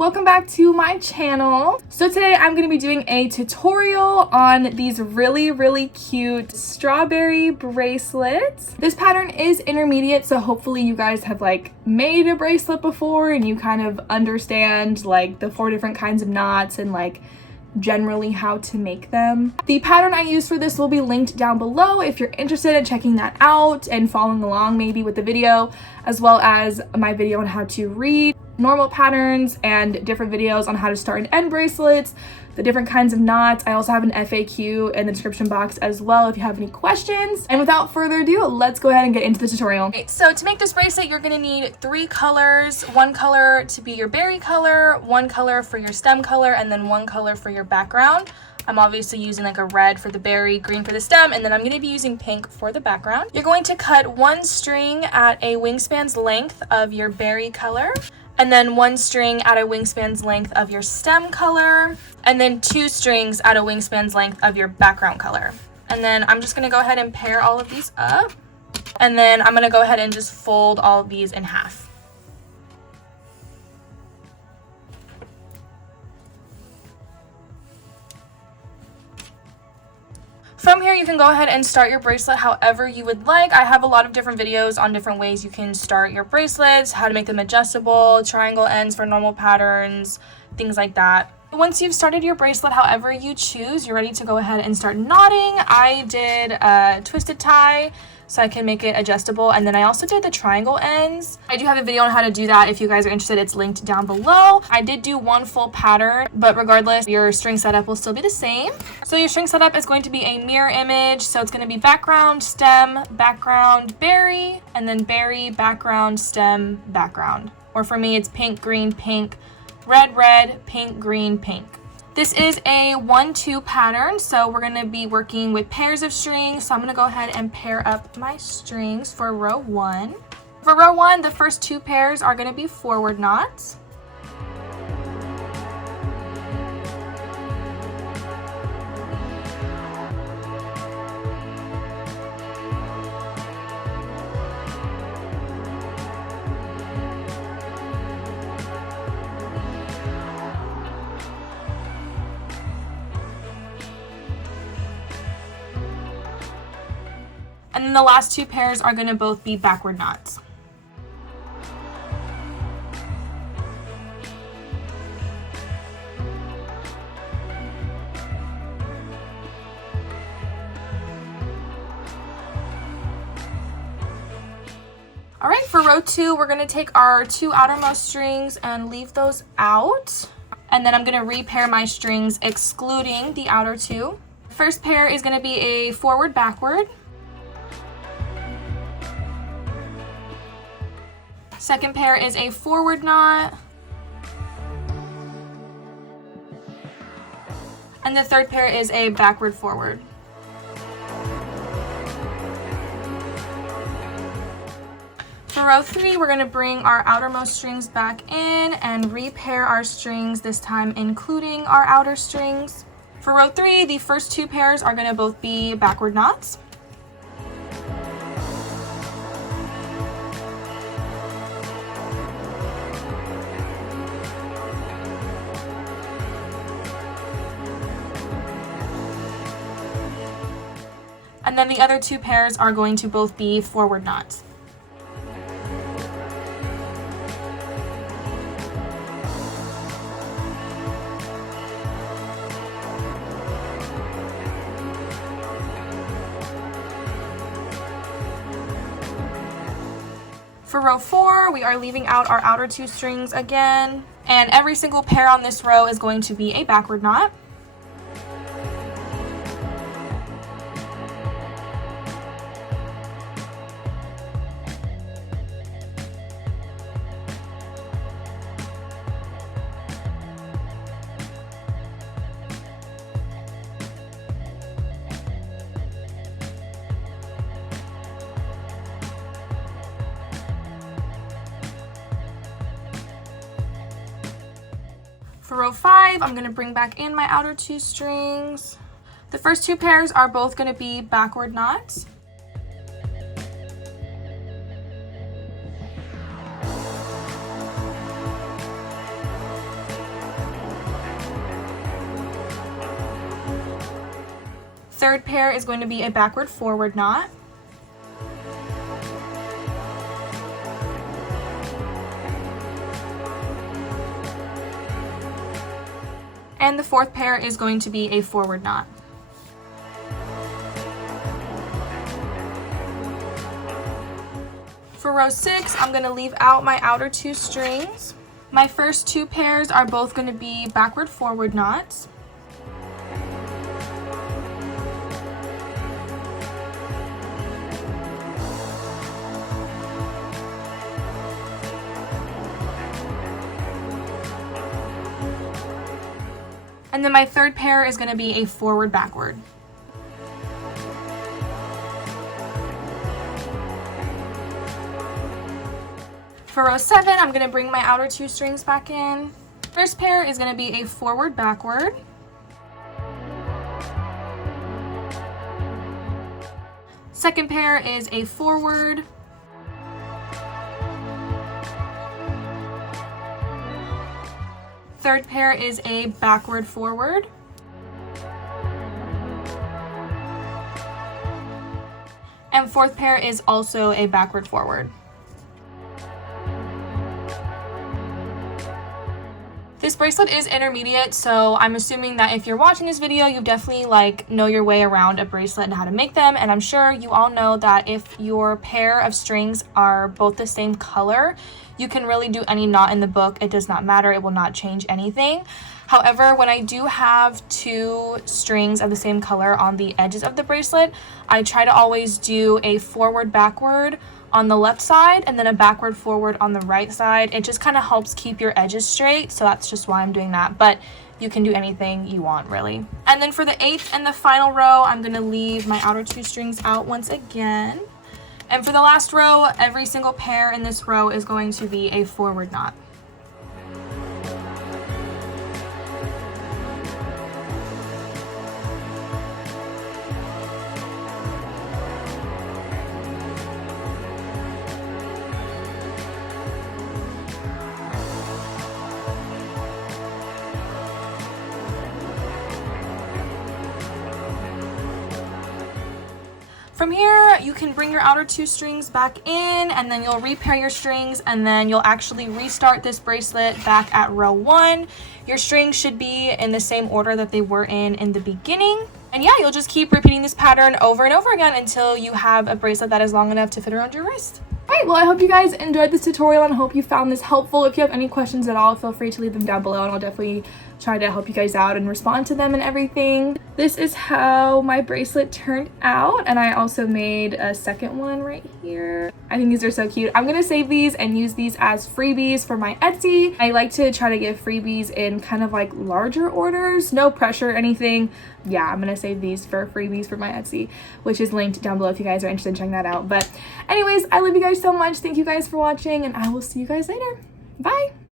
welcome back to my channel. So today I'm going to be doing a tutorial on these really cute strawberry bracelets. This pattern is intermediate, so hopefully you guys have like made a bracelet before and you kind of understand like the 4 different kinds of knots and like generally how to make them. The pattern I use for this will be linked down below if you're interested in checking that out and following along maybe with the video, as well as my video on how to read normal patterns and different videos on how to start and end bracelets, the different kinds of knots. I also have an FAQ in the description box as well if you have any questions. And without further ado, let's go ahead and get into the tutorial. Okay, so to make this bracelet, you're gonna need 3 colors. 1 color to be your berry color, 1 color for your stem color, and then 1 color for your background. I'm obviously using like a red for the berry, green for the stem, and then I'm going to be using pink for the background. You're going to cut 1 string at a wingspan's length of your berry color, and then 1 string at a wingspan's length of your stem color, and then 2 strings at a wingspan's length of your background color. And then I'm just going to go ahead and pair all of these up, and then I'm going to go ahead and just fold all of these in half. From here, you can go ahead and start your bracelet however you would like. I have a lot of different videos on different ways you can start your bracelets, how to make them adjustable, triangle ends for normal patterns, things like that. Once you've started your bracelet however you choose, you're ready to go ahead and start knotting. I did a twisted tie so I can make it adjustable, and then I also did the triangle ends. I do have a video on how to do that if you guys are interested. It's linked down below. I did do 1 full pattern, but regardless, your string setup will still be the same. So your string setup is going to be a mirror image, so it's going to be background, stem, background, berry, and then berry, background, stem, background. Or for me, it's pink, green, pink, red, red, pink, green, pink. This is a 1-2 pattern, so we're going to be working with pairs of strings. So I'm going to go ahead and pair up my strings for row 1. For row 1, the first 2 pairs are going to be forward knots. And then the last 2 pairs are going to both be backward knots. All right, for row 2, we're going to take our 2 outermost strings and leave those out. And then I'm going to repair my strings excluding the outer 2. First pair is going to be a forward backward. Second pair is a forward knot. And the third pair is a backward forward. For row 3, we're going to bring our outermost strings back in and repair our strings, this time including our outer strings. For row 3, the first 2 pairs are going to both be backward knots. And then the other 2 pairs are going to both be forward knots. For row 4, we are leaving out our outer 2 strings again, and every single pair on this row is going to be a backward knot. For row 5, I'm going to bring back in my outer 2 strings. The first 2 pairs are both going to be backward knots. third pair is going to be a backward forward knot. And the fourth pair is going to be a forward knot. For row 6, I'm going to leave out my outer 2 strings. My first 2 pairs are both going to be backward forward knots. And then my third pair is going to be a forward backward. For row 7, I'm going to bring my outer 2 strings back in. First pair is going to be a forward backward. Second pair is a forward. Third pair is a backward forward. And fourth pair is also a backward forward. This bracelet is intermediate, so I'm assuming that if you're watching this video, you definitely know your way around a bracelet and how to make them. And I'm sure you all know that if your pair of strings are both the same color, you can really do any knot in the book. It does not matter. It will not change anything. However, when I do have 2 strings of the same color on the edges of the bracelet, I try to always do a forward backward on the left side and then a backward forward on the right side. It just kind of helps keep your edges straight, so that's just why I'm doing that, but you can do anything you want really. And then for the 8th and the final row, I'm going to leave my outer 2 strings out once again. And for the last row, every single pair in this row is going to be a forward knot. From here, you can bring your outer 2 strings back in, and then you'll repair your strings, and then you'll actually restart this bracelet back at row 1. Your strings should be in the same order that they were in the beginning. And yeah, you'll just keep repeating this pattern over and over again until you have a bracelet that is long enough to fit around your wrist. Alright, well I hope you guys enjoyed this tutorial and hope you found this helpful. If you have any questions at all, feel free to leave them down below and I'll definitely try to help you guys out and respond to them and everything. This is how my bracelet turned out, and I also made a second one right here. I think these are so cute. I'm gonna save these and use these as freebies for my Etsy. I like to try to give freebies in kind of larger orders, no pressure or anything. Yeah, I'm gonna save these for freebies for my Etsy, which is linked down below if you guys are interested in checking that out. But anyways, I love you guys so much. Thank you guys for watching, and I will see you guys later. Bye.